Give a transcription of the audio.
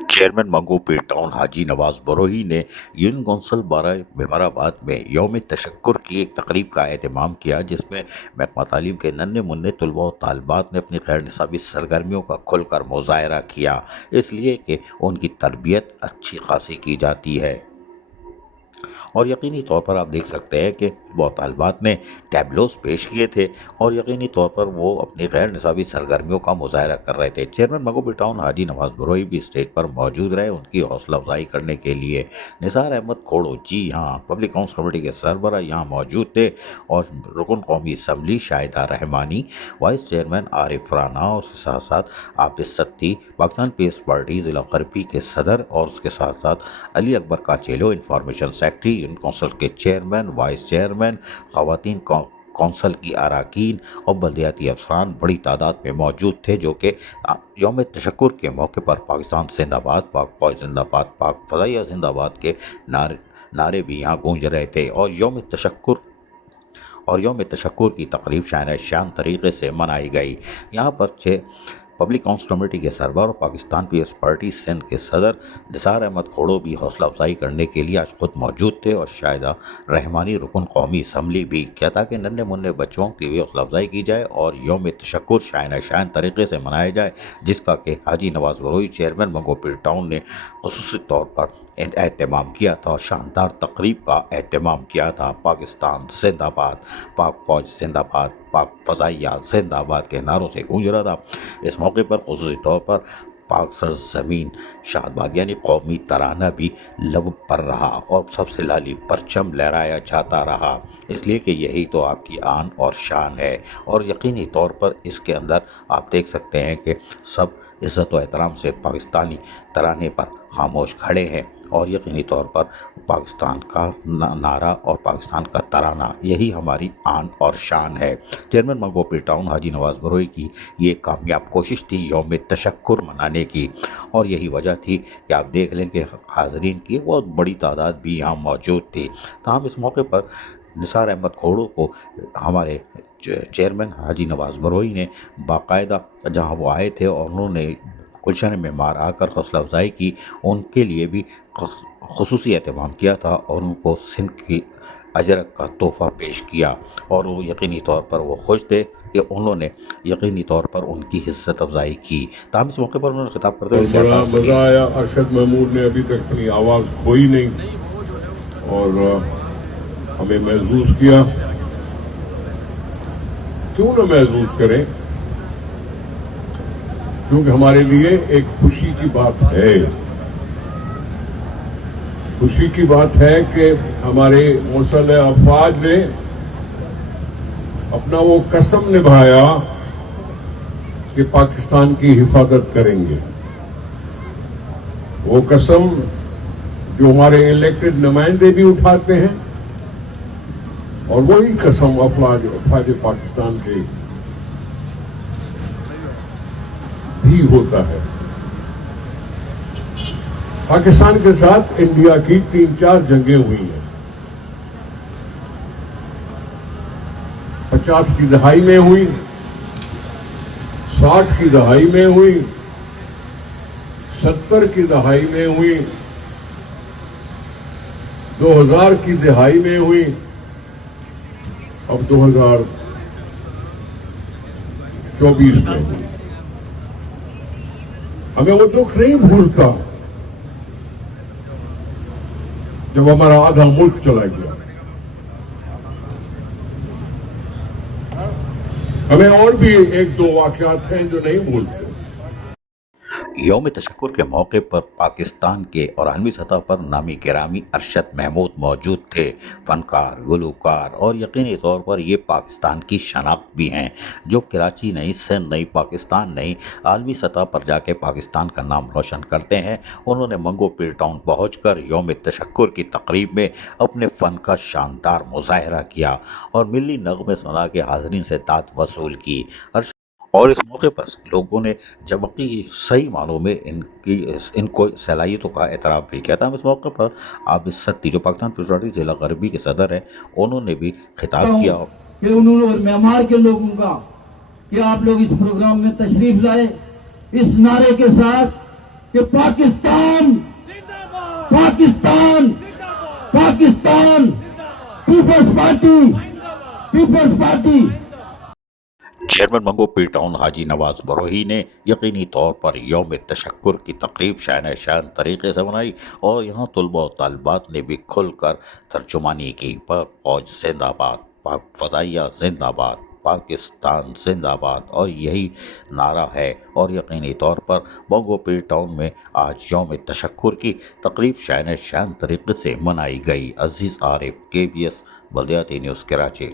Chairman Mangu पीर town Haji Nawaz Brohi ने union council बारह मेमराबाद में यौम तशक्कुर की एक तकरीब का एहतमाम किया, जिसमें महकमा तालीम के नन्हे मुन्ने तलबा और तालिबात ने अपनी गैर निसाबी सरगर्मियों का खुलकर मुजाहरा किया, इसलिए कि उनकी तरबियत अच्छी खासी की जाती है। और यकीनी तौर पर आप देख सकते हैं कि बहुत तालिबात ने टैबलोस पेश किए थे और यकीनी तौर पर वो अपनी गैर निसाबी सरगर्मियों का मुजाहरा कर रहे थे। चेयरमैन मगोबी टाउन हाजी नवाज बरोही भी स्टेज पर मौजूद रहे उनकी हौसला अफजाई करने के लिए। निसार अहमद खोड़ो, जी हाँ, पब्लिक अकाउंट्स कमेटी के सरबराह यहाँ मौजूद थे और रुकन कौमी assembly Shahida Rahmani, vice chairman Arif Rana और उसके साथ साथ आबिद सत्ती, पाकिस्तान पीस पार्टी ज़िला गरबी के सदर और उसके साथ साथ Ali Akbar Kachelo information secretary, union council के चेयरमैन, वाइस चेयरमैन, ख़वातीन कौंसल की अरकान और बल्दियाती अफसरान बड़ी तादाद में मौजूद थे, जो कि यौम तशक्कुर के मौके पर पाकिस्तान जिंदाबाद, पाक फौज जिंदाबाद, पाक फ़ज़ाइया जिंदाबाद के नारे भी यहाँ गूंज रहे थे। और यौम तशक्कुर की तकरीब शान शान तरीके से मनाई गई। यहाँ पर पब्लिक अकाउंट्स कमेटी के सरबराह और पाकिस्तान पीस पार्टी सिंध के सदर निसार अहमद खोड़ो भी हौसला अफजाई करने के लिए आज खुद मौजूद थे और शाहिदा रहमानी रुकन कौमी असम्बली भी, क्या था कि नन्हे मुन्ने बच्चों की भी हौसला अफजाई की जाए और यौम तशक्कुर शान शान तरीके से मनाया जाए, जिसका कि हाजी नवाज बरोही चेयरमैन मंगो पीर टाउन ने खुसूसी तौर पर एहतमाम किया था और शानदार तकरीब का एहतमाम किया था। पाकिस्तान जिंदाबाद, पाक फौज जिंदाबाद, पाक फ़ज़ाइया जिंदाबाद के नारों से गूंज रहा था। इस मौके पर खुसूसी तौर पर पाक सरज़मीन शादबाद यानी कौमी तराना भी लब पर रहा और सबसे लाली परचम लहराया जाता रहा, इसलिए कि यही तो आपकी आन और शान है। और यकीनी तौर पर इसके अंदर आप देख सकते हैं कि सब इज़्ज़त व एहतराम से पाकिस्तानी तराने पर खामोश खड़े हैं और यकीनी तौर पर पाकिस्तान का नारा और पाकिस्तान का तराना यही हमारी आन और शान है। चेयरमैन मंगो पीर टाउन हाजी नवाज बरोही की ये कामयाब कोशिश थी यौम तशक्कुर मनाने की, और यही वजह थी कि आप देख लें कि हाज़रीन की बहुत बड़ी तादाद भी यहाँ मौजूद थी। तमाम इस मौके पर निसार अहमद खोड़ो को हमारे चेयरमैन हाजी नवाज बरोही ने बाकायदा जहाँ वो आए थे और उन्होंने गुलशन में मार आकर हौसला अफजाई की, उनके लिए भी खुसूसी एहतमाम किया था और उनको सिंध की अजरक का तोहफ़ा पेश किया। और वो यकीनी तौर पर वो खुश थे कि उन्होंने यकीनी तौर पर उनकी इज़्ज़त अफजाई की। तमाम इस मौके पर उन्होंने खिताब करते हुए बड़ा मज़ा आया। अरशद महमूद ने अभी तक अपनी आवाज़ खोई नहीं और हमें महसूस किया, क्यों ना महसूस करें, क्योंकि हमारे लिए एक खुशी की बात है। खुशी की बात है कि हमारे मुसल्लह अफवाज ने अपना वो कसम निभाया कि पाकिस्तान की हिफाजत करेंगे। वो कसम जो हमारे इलेक्टेड नुमाइंदे भी उठाते हैं और वही कसम अफवाज पाकिस्तान के भी होता है। पाकिस्तान के साथ इंडिया की 3-4 जंगें हुई हैं। 50 की दहाई में हुई, 60 की दहाई में हुई, 70 की दहाई में हुई, 2000 की दहाई में हुई, अब 2024 में हुई। हमें वो दुख नहीं भूलता जब हमारा आधा मुल्क चला गया। हमें और भी 1-2 वाकयात हैं जो नहीं भूलते। यौम तशक्कुर के मौके पर पाकिस्तान के और आलमी सतह पर नामी गिरामी अरशद महमूद मौजूद थे, फनकार, गुलूकार, और यकीनी तौर पर ये पाकिस्तान की शनाख्त भी हैं, जो कराची नहीं, सिंध नहीं, पाकिस्तान नहीं, आलमी सतह पर जाके पाकिस्तान का नाम रोशन करते हैं। उन्होंने मंगो पीर टाउन पहुँच कर यौम तशक्कुर की तकरीब में अपने फ़न का शानदार मुजाहरा किया और मिली नग़मे सुना के हाज़रीन से दाद वसूल की। और इस मौके पर लोगों ने जबकि सही मानों में इनको सलाहियतों का एतराफ़ भी किया था। इस मौके पर आबिद सत्ती, जो पाकिस्तान पीस पार्टी ज़िला गरबी के सदर हैं, उन्होंने भी खिताब किया कि उन्होंने और म्यांमार के लोगों का कि आप लोग इस प्रोग्राम में तशरीफ लाए, इस नारे के साथ कि Pakistan Pakistan Pakistan peoples party chairman मंगो पी टाउन हाजी नवाज बरोही ने यकीनी तौर पर यौम तशक्कुर की तकरीब शान शान तरीके से मनाई और यहाँ तलबा और तालिबात ने भी खुल कर तर्जुमानी की। पाक फौज जिंदाबाद, पाक फ़ज़ाइया जिंदाबाद, पाकिस्तान जिंदाबाद, और यही नारा है। और यकीनी तौर पर मंगो पी टाउन में आज यौम तशक्कुर की तकरीब शान शान तरीके से मनाई गई। अजीज़ आरिफ, KBS बल्दियाती न्यूज़, कराची।